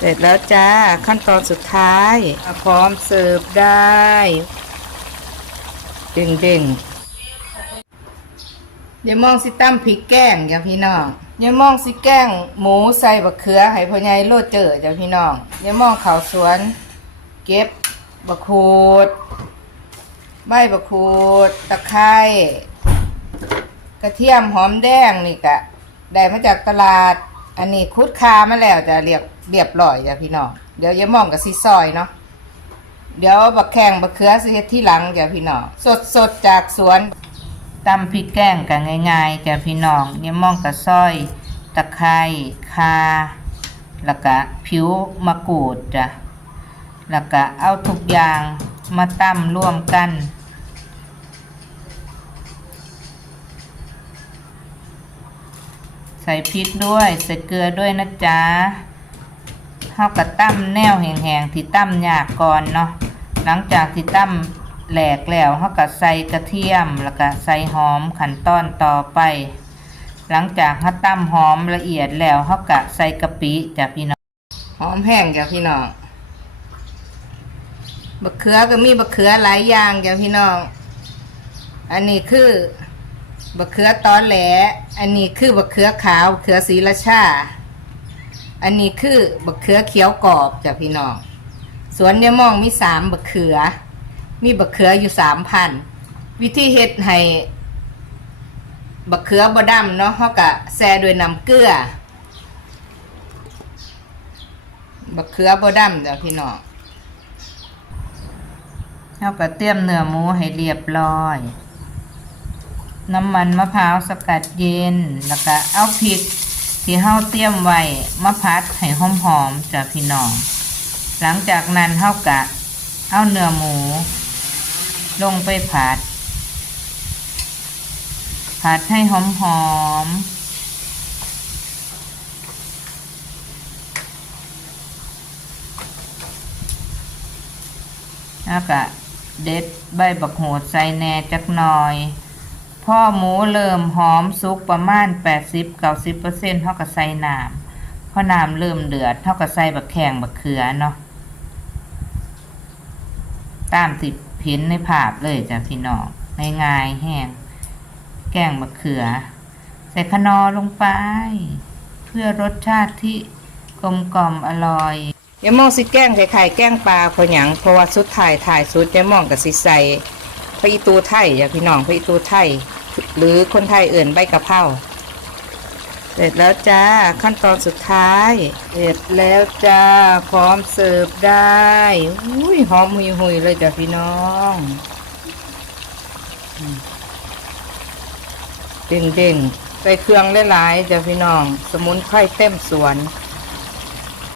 เสร็จแล้วจ้าขั้นตอนสุดท้าย พร้อมเสิร์ฟได้เด้งๆอย่ามองสิตั้มพริกแกงจ้ะพี่น้องอย่ามองสิแกงหมูใส่บะเขือให้พ่อใหญ่โลดเจอจ้ะพี่น้องอย่ามองข้าวสวน เก็บบะคูดใบบะคูดตะไคร้กระเทียมหอมแดงนี่กะได้มาจากตลาด อันนี้คุดคามาแล้วจะเรียบ เรียบร้อยจ้ะพี่น้อง เดี๋ยวย่ามองกับซีซอยเนาะ เดี๋ยวบักแข้งบักเขือสิที่หลังจ้ะพี่น้อง สดสดจากสวนตำพริกแกงกันง่ายๆจ้ะพี่น้องอย่ามองกับซอยตะไคร้คาแล้วก็ผิวมะกรูดจ้ะแล้วก็เอาทุกอย่างมาตั้มร่วมกันใส่พริกด้วย ใส่เกลือด้วยนะจ๊ะ เท่ากับตั้มแนวแห้งๆที่ตั้มยากก่อนเนาะหลังจากที่ตั้มแหลกแล้วเท่ากับใส่กระเทียมแล้วก็ใส่หอมขั้นตอนต่อไป หลังจากถ้าตั้มหอมละเอียดแล้วเท่ากับใส่กะปิจ้ะพี่น้องหอมแห้งจ้ะพี่น้องบะเขือก็มีบะเขือหลายอย่างจ้ะพี่น้อง อันนี้คือบะเขือตอนแหล อันนี้คือบะเขือขาวบะเขือสีราชา อันนี้คือบะเขือเขียวกรอบจ้ะพี่น้อง สวนเนี่ยมองมีสามบะเขือ มีบะเขืออยู่สามพัน วิธีเฮ็ดให้บะเขือบดำเนาะเขากะแซ่ด้วยน้ำเกลือบะเขือบดำจ้ะพี่น้องเราก็เตรียมเนื้อหมูให้เรียบร้อย น้ำมันมะพร้าวสกัดเย็น แล้วก็เอาพริก ที่เฮาเตรียมไว้มาพัดให้หอมๆจากพี่น้อง หลังจากนั้นเฮากะเอาเนื้อหมู ลงไปผัด ผัดให้หอมๆแล้วก็เด็ดใบบักโหดใส่แหน่จักหน่อย พ่อหมูเริ่มหอมสุกประมาณ 80-90%เท่ากับใส่น้ำพอน้ำเริ่มเดือดเท่ากับใส่บักแข้งบักเขือเนาะตามติดพินในภาพเลยจ้ะพี่น้องง่ายๆแห้งแกงมะเขือ ใส่คะนอลงไป เพื่อรสชาติที่กลมกล่อมอร่อยยายมองสิแกงไข่แกงปลาพราะหยังเพราะว่าสุดถ่ายถ่ายสุดยายมองกับสิใส่พระอีตูไทยอย่าพี่น้องพระอีตูไทย หรือคนไทยเอื่นใบกะเพราเสร็จแล้วจ้าขั้นตอนสุดท้าย เสร็จแล้วจ้าพร้อมเสิร์ฟได้อุ้ยหอมหุยหุยเลยจ้ะพี่น้อง เด้งๆใส่เครื่องหลายๆจ้ะพี่น้อง สมุนไพรเต็มสวน